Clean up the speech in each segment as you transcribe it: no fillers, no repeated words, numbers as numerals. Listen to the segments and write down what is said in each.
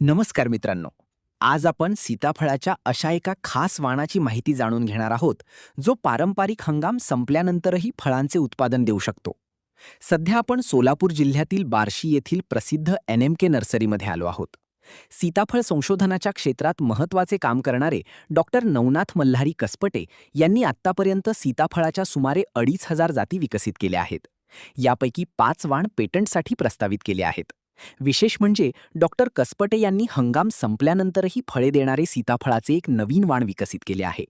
नमस्कार मित्रांनो. आज आपण सीताफळाच्या अशा एका खास वाणाची माहिती जाणून घेणार आहोत, जो पारंपरिक हंगाम संपल्यानंतरही फळांचे उत्पादन देऊ शकतो. सध्या आपण सोलापूर जिल्ह्यातील बार्शी येथील प्रसिद्ध NMK नर्सरीमध्ये आलो आहोत. सीताफळ संशोधनाच्या क्षेत्रात महत्त्वाचे काम करणारे डॉक्टर नवनाथ मल्हारी कसपटे यांनी आत्तापर्यंत सीताफळाच्या सुमारे 2,500 जाती विकसित केल्या आहेत. यापैकी 5 वाण पेटंटसाठी प्रस्तावित केले आहेत. विशेष म्हणजे डॉक्टर कसपटे यांनी हंगाम संपल्यानंतरही फळे देणारे सीताफळाचे एक नवीन वाण विकसित केले आहे.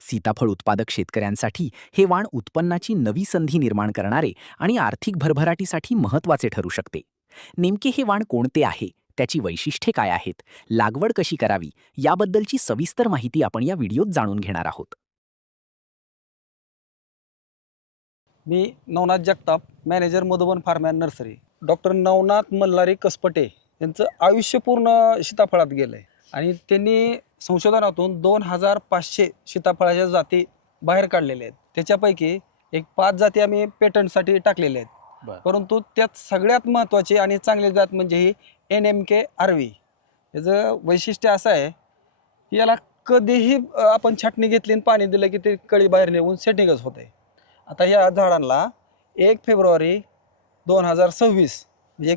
सीताफळ उत्पादक शेतकऱ्यांसाठी हे वाण उत्पन्नाची नवी संधी निर्माण करणारे आणि आर्थिक भरभराटीसाठी महत्त्वाचे ठरू शकते. नेमके हे वाण कोणते आहे, त्याची वैशिष्ट्ये काय आहेत, लागवड कशी करावी, याबद्दलची सविस्तर माहिती आपण या व्हिडिओत जाणून घेणार आहोत. मी Navnath Jagtap, manager Madhuban farm and nursery. Doctor Navnath Malhari Kaspate यांचं आयुष्य पूर्ण सीताफळात गेलं आहे आणि त्यांनी संशोधनातून 2,500 सीताफळाच्या जाती बाहेर काढलेल्या आहेत. त्याच्यापैकी एक 5 जाती आम्ही पेटंटसाठी टाकलेल्या आहेत. परंतु त्यात सगळ्यात महत्त्वाची आणि चांगली जात म्हणजे ही NMK RV. याचं वैशिष्ट्य असं आहे की याला कधीही आपण छाटणी घेतली आणि पाणी दिलं की ते कळी बाहेर निघून सेटिंगच होत आहे. आता या झाडांना 1 फेब्रुवारी 2026 म्हणजे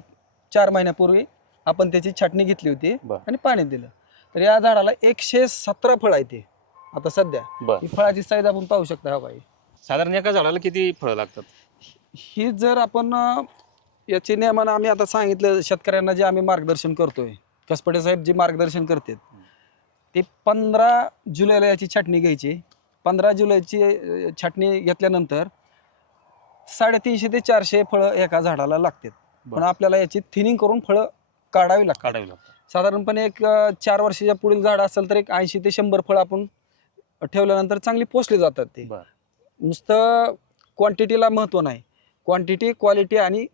4 महिन्यापूर्वी आपण त्याची छाटणी घेतली होती आणि पाणी दिलं. तर या झाडाला 117 फळ आहे. ते आता सध्या ही फळाची साईज आपण पाहू शकता. हा बाई, साधारण एका झाडाला किती फळं लागतात? ही जर आपण याची नियमानं आम्ही आता सांगितलं शेतकऱ्यांना, जे आम्ही मार्गदर्शन करतोय, कसपटे साहेब जे मार्गदर्शन करतात, ते 15 जुलैला याची छाटणी घ्यायची. 15 जुलैची छाटणी घेतल्यानंतर 350 ते 400 फळं एका झाडाला लागतात. पण आपल्याला याची थिनिंग करून फळं काढावी लागतात. साधारणपणे एक 4 वर्षाच्या पुढील झाड असेल तर एक 80 ते 100 फळं आपण ठेवल्यानंतर चांगली पोचली जातात. ते नुसतं क्वांटिटीला महत्त्व नाही, क्वांटिटी, क्वालिटी आणि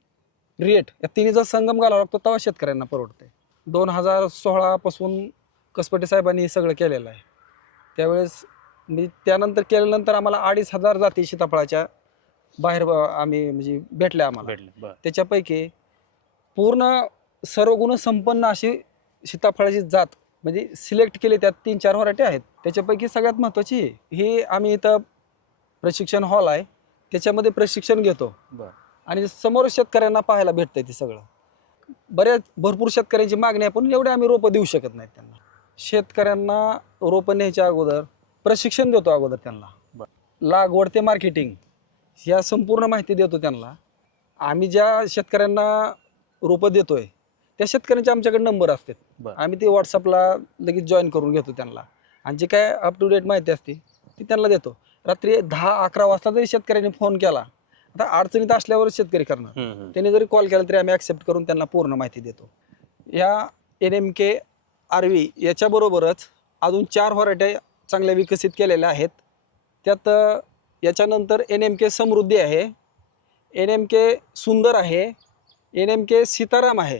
रेट या तिन्हीचा संगम घालावा लागतो, तेव्हा शेतकऱ्यांना परवडते. 2016 पासून कसपटे साहेबांनी हे सगळं केलेलं आहे. त्यावेळेस म्हणजे त्यानंतर केल्यानंतर आम्हाला 2,500 जाती सीताफळाच्या बाहेर आम्ही म्हणजे भेटल्या आम्हाला. त्याच्यापैकी पूर्ण सर्व गुण संपन्न अशी सीताफळाची जात म्हणजे सिलेक्ट केली. त्यात 3-4 व्हरायटी आहेत. त्याच्यापैकी सगळ्यात महत्त्वाची ही आम्ही इथं प्रशिक्षण हॉल आहे, त्याच्यामध्ये प्रशिक्षण घेतो आणि समोर शेतकऱ्यांना पाहायला भेटतंय. ते सगळं भरपूर शेतकऱ्यांची मागणी आहे, पण एवढे आम्ही रोपं देऊ शकत नाहीत त्यांना. शेतकऱ्यांना रोपं न्यायच्या अगोदर प्रशिक्षण देतो. अगोदर त्यांना लागवड ते मार्केटिंग या संपूर्ण माहिती देतो त्यांना. आम्ही ज्या शेतकऱ्यांना रोपं देतोय त्या शेतकऱ्यांचे आमच्याकडे नंबर असतात. आम्ही ते व्हॉट्सअपला लगेच जॉईन करून घेतो त्यांना आणि जे काय अप टू डेट माहिती असते ती त्यांना देतो. रात्री 10-11 वाजता जरी शेतकऱ्यांनी फोन केला, आता अडचणीत असल्यावर शेतकरी करणार, त्यांनी जरी कॉल केला तरी आम्ही ॲक्सेप्ट करून त्यांना पूर्ण माहिती देतो. या NMK RV याच्याबरोबरच अजून 4 व्हरायटी चांगल्या विकसित केलेल्या आहेत. त्यात याच्यानंतर NMK समृद्धी आहे, NMK सुंदर आहे, NMK सीताराम आहे.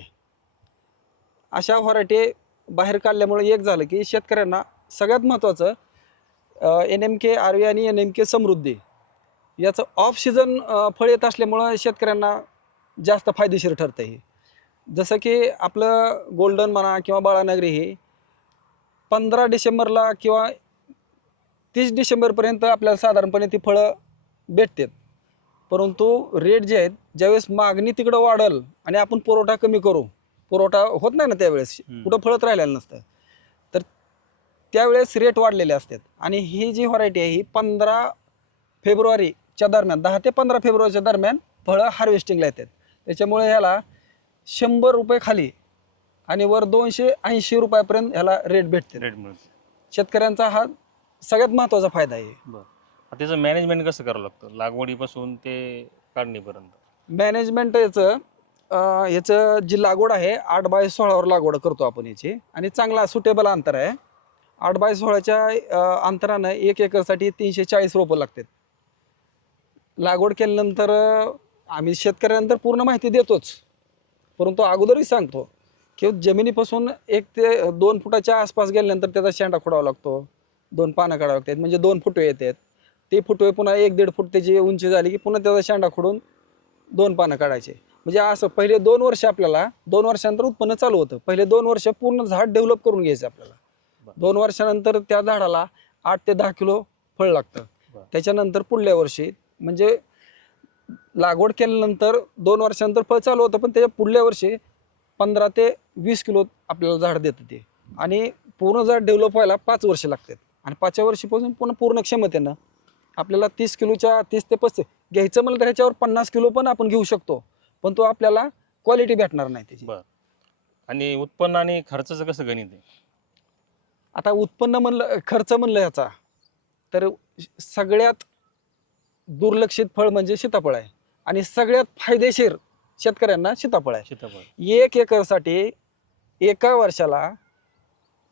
अशा व्हरायटी बाहेर काढल्यामुळे एक झालं की शेतकऱ्यांना सगळ्यात महत्त्वाचं NMK RV आणि NMK समृद्धी याचं ऑफ सीझन फळ येत असल्यामुळं शेतकऱ्यांना जास्त फायदेशीर ठरतं. हे जसं की आपलं गोल्डन म्हणा किंवा बाळानगरी हे 15 डिसेंबरला किंवा 30 डिसेंबरपर्यंत आपल्याला साधारणपणे ती फळं भेटतात. परंतु रेट जे आहेत, ज्यावेळेस मागणी तिकडं वाढल आणि आपण पुरवठा कमी करू, पुरवठा होत नाही ना त्यावेळेस, कुठं फळत राहिलेलं नसतं, तर त्यावेळेस रेट वाढलेले असतात. आणि ही जी व्हरायटी आहे ही 15 फेब्रुवारीच्या दरम्यान, 10 ते 15 फेब्रुवारीच्या दरम्यान फळं हार्वेस्टिंगला येतात. त्याच्यामुळे ह्याला 100 रुपये खाली आणि वर 280 रुपयापर्यंत ह्याला रेट भेटते. शेतकऱ्यांचा हा सगळ्यात महत्त्वाचा फायदा आहे. त्याचं मॅनेजमेंट कसं करावं लागतं लागवडीपासून ते काढणीपर्यंत? मॅनेजमेंट याचं जी लागवड आहे 8x16 लागवड करतो आपण याची, आणि चांगला सुटेबल अंतर आहे. 8x16च्या अंतरानं 1 एकरसाठी 340 रोपं लागतात. लागवड केल्यानंतर आम्ही शेतकऱ्यांनंतर पूर्ण माहिती देतोच, परंतु अगोदरही सांगतो की जमिनीपासून 1 ते 2 फुटाच्या आसपास गेल्यानंतर त्याचा शेंडा खोडावा लागतो, 2 पानं काढावं लागतात, म्हणजे 2 फुटवे येतात. ते फुटवे पुन्हा 1-1.5 फूट त्याची उंची झाली की पुन्हा त्याचा शेंडा खोडून 2 पानं काढायचे. म्हणजे असं पहिले 2 वर्ष आपल्याला 2 वर्षानंतर उत्पन्न चालू होतं. पहिले 2 वर्ष पूर्ण झाड डेव्हलप करून घ्यायचं आपल्याला. बरं. 2 वर्षानंतर त्या झाडाला 8 ते 10 किलो फळ लागतं. बरं. त्याच्यानंतर पुढल्या वर्षी म्हणजे लागवड केल्यानंतर 2 वर्षानंतर फळ चालू होतं, पण त्याच्या पुढल्या वर्षी 15 ते 20 किलो आपल्याला झाड देतं ते. आणि पूर्ण झाड डेव्हलप व्हायला 5 वर्ष लागतात. आणि 5व्या वर्षीपासून पुन्हा पूर्ण क्षमतेनं आपल्याला 30 किलोच्या 30 ते 35 घ्यायचं म्हणलं तर ह्याच्यावर 50 किलो पण आपण घेऊ शकतो, पण तो आपल्याला क्वालिटी भेटणार नाही त्याची. बरं. आणि उत्पन्न आणि खर्चाचं कसं गणित आहे? आता उत्पन्न म्हणलं, खर्च म्हणलं ह्याचा, तर सगळ्यात दुर्लक्षित फळ म्हणजे सीताफळ आहे. आणि सगळ्यात फायदेशीर शेतकऱ्यांना सीताफळ आहे. सीताफळ 1 एकरसाठी एका वर्षाला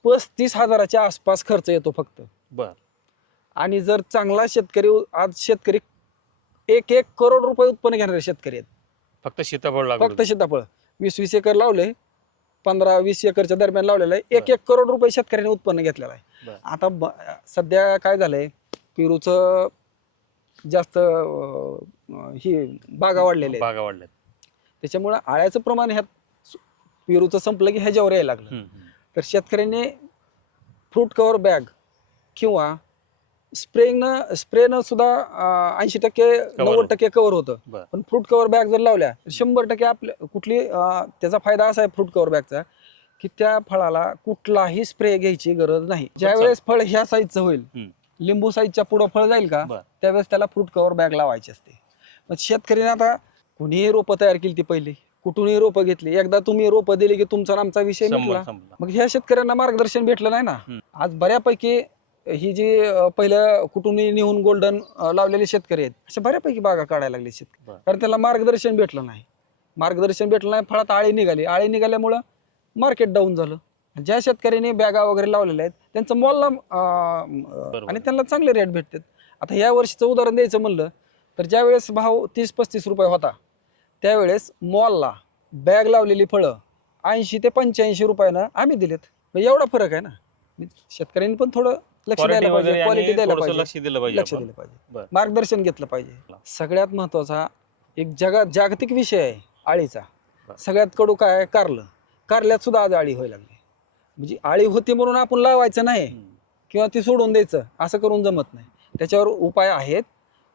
35,000च्या आसपास खर्च येतो फक्त. बरं. आणि जर चांगला शेतकरी, आज शेतकरी 1 करोड रुपये उत्पन्न घेणारे शेतकरी आहेत फक्त सीताफळ लागवड. फक्त सीताफळ. 20-20 एकर लावले, 15-20 एकरच्या दरम्यान लावलेलं आहे. 1 करोड रुपये शेतकऱ्यांनी उत्पन्न घेतलेलं आहे. बरं. आता सध्या काय झालंय, पेरूचं जास्त ही बागा वाढलेल्या आहेत. बागा वाढल्यात. त्याच्यामुळं आळ्याचं प्रमाण ह्यात पेरूचं संपलं की ह्याच्यावर यायला लागलं. हम्म, हम्म. तर शेतकऱ्यांनी फ्रूट कव्हर बॅग किंवा स्प्रेनं सुद्धा 80% 90% कव्हर होतं. बरं. पण फ्रूट कव्हर बॅग जर लावल्या तर 100% आपल्या कुठली त्याचा फायदा असा आहे फ्रूट कव्हर बॅगचा, की त्या फळाला कुठलाही स्प्रे घ्यायची गरज नाही. ज्यावेळेस फळ ह्या साईजचं होईल, हम्म. लिंबू साईजच्या पुढं फळ जाईल का, बरं. त्यावेळेस त्याला फ्रूट कव्हर बॅग लावायची असते. मग शेतकऱ्यांनी आता कुणीही रोपं तयार केली ती पहिली, कुठूनही रोपं घेतली, एकदा तुम्ही रोपं दिली की तुमचा आणि आमचा विषय मिटला. संपला. मग ह्या शेतकऱ्यांना मार्गदर्शन भेटलं नाही ना. हम्म. आज बऱ्यापैकी ही जी पहिल्या कुठूनही नेऊन गोल्डन लावलेले शेतकरी आहेत, अशा बऱ्यापैकी बागा काढायला लागले शेतकरी. बरं. कारण त्याला मार्गदर्शन भेटलं नाही. फळात आळी निघाल्यामुळं मार्केट डाऊन झालं. ज्या शेतकऱ्यांनी बॅगा वगैरे लावलेल्या आहेत त्यांचं मॉलला आणि त्यांना चांगले रेट भेटतात. आता या वर्षीचं उदाहरण द्यायचं म्हणलं तर ज्यावेळेस भाव 30-35 रुपये होता, त्यावेळेस मॉलला बॅग लावलेली फळं 80 ते 85 रुपयानं आम्ही दिलेत. मग एवढा फरक आहे ना. शेतकऱ्यांनी पण थोडं लक्ष द्यायला पाहिजे, क्वालिटी द्यायला पाहिजे, लक्ष दिलं पाहिजे लक्ष आपण. दिलं पाहिजे, बरं. मार्गदर्शन घेतलं पाहिजे. सगळ्यात महत्वाचा एक जागतिक विषय आहे आळीचा. बरं. सगळ्यात कडू काय आहे, कारल्यात सुद्धा आज आळी व्हायला लागली. म्हणजे आळी होती म्हणून आपण लावायचं नाही हम्म. किंवा ती सोडून द्यायचं असं करून जमत नाही. त्याच्यावर उपाय आहेत.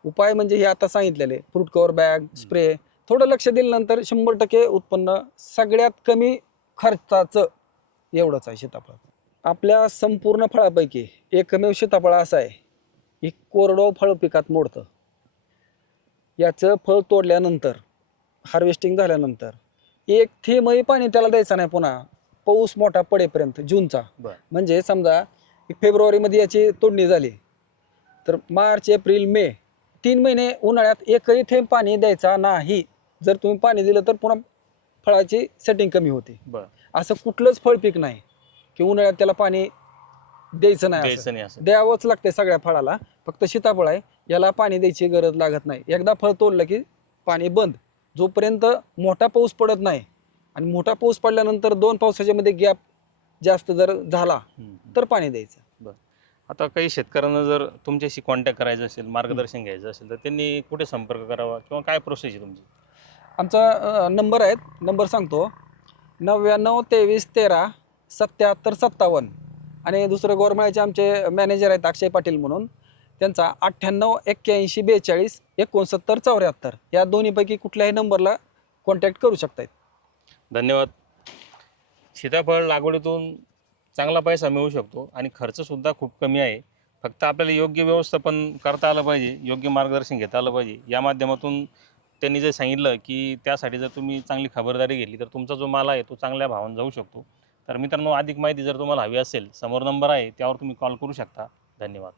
उपाय म्हणजे हे आता सांगितलेले फ्रूट कव्हर बॅग, स्प्रे. थोडं लक्ष दिल्यानंतर 100% उत्पन्न सगळ्यात कमी खर्चाचं एवढंच आहे सीताफळ. आपल्या संपूर्ण फळापैकी एकमेव सीताफळ असं आहे की कोरडो फळ पिकात मोडतं. याचं फळ तोडल्यानंतर, हार्वेस्टिंग झाल्यानंतर 1 थेंबही पाणी त्याला द्यायचं नाही पुन्हा, पाऊस मोठा पडेपर्यंत जूनचा. बरं. म्हणजे समजा फेब्रुवारीमध्ये याची तोडणी झाली तर मार्च, एप्रिल, मे 3 महिने उन्हाळ्यात एकही थेंब पाणी द्यायचा नाही. जर तुम्ही पाणी दिलं तर पुन्हा फळाची सेटिंग कमी होते. बरं. असं कुठलंच फळ पीक नाही की उन्हाळ्यात त्याला पाणी द्यायचं नाही. द्यायचं नाही असं. द्यावंच लागते सगळ्या फळाला. फक्त सीताफळ आहे, याला पाणी द्यायची गरज लागत नाही. एकदा फळ तोडलं की पाणी बंद. जोपर्यंत मोठा पाऊस पडत नाही, आणि मोठा पाऊस पडल्यानंतर 2 पावसाच्या मध्ये गॅप जास्त जर झाला हम्म. तर पाणी द्यायचं. आता काही शेतकऱ्यांना जर तुमच्याशी कॉन्टॅक्ट करायचं असेल, मार्गदर्शन घ्यायचं असेल, तर त्यांनी कुठे संपर्क करावा किंवा काय प्रोसेस आहे तुमची? आमचा नंबर आहेत, नंबर सांगतो. 99 23 13 77 57. आणि दुसरं गोरमाळ्याचे आमचे मॅनेजर आहेत अक्षय पाटील म्हणून, त्यांचा 98 81 42 69 74. या दोन्हीपैकी कुठल्याही नंबरला कॉन्टॅक्ट करू शकतायत. धन्यवाद. सीताफळ लागवडीतून चांगला पैसा मिळू शकतो आणि खर्चसुद्धा खूप कमी आहे. फक्त आपल्याला योग्य व्यवस्थापन करता आलं पाहिजे, योग्य मार्गदर्शन घेता आलं पाहिजे. या माध्यमातून त्यांनी जे सांगितलं की त्यासाठी जर तुम्ही चांगली खबरदारी घेतली तर तुमचा जो माल आहे तो चांगल्या भावाने जाऊ शकतो. तर मित्रांनो, अधिक माहिती जर तुम्हाला हवी असेल, समोर नंबर आहे त्यावर तुम्ही कॉल करू शकता. धन्यवाद.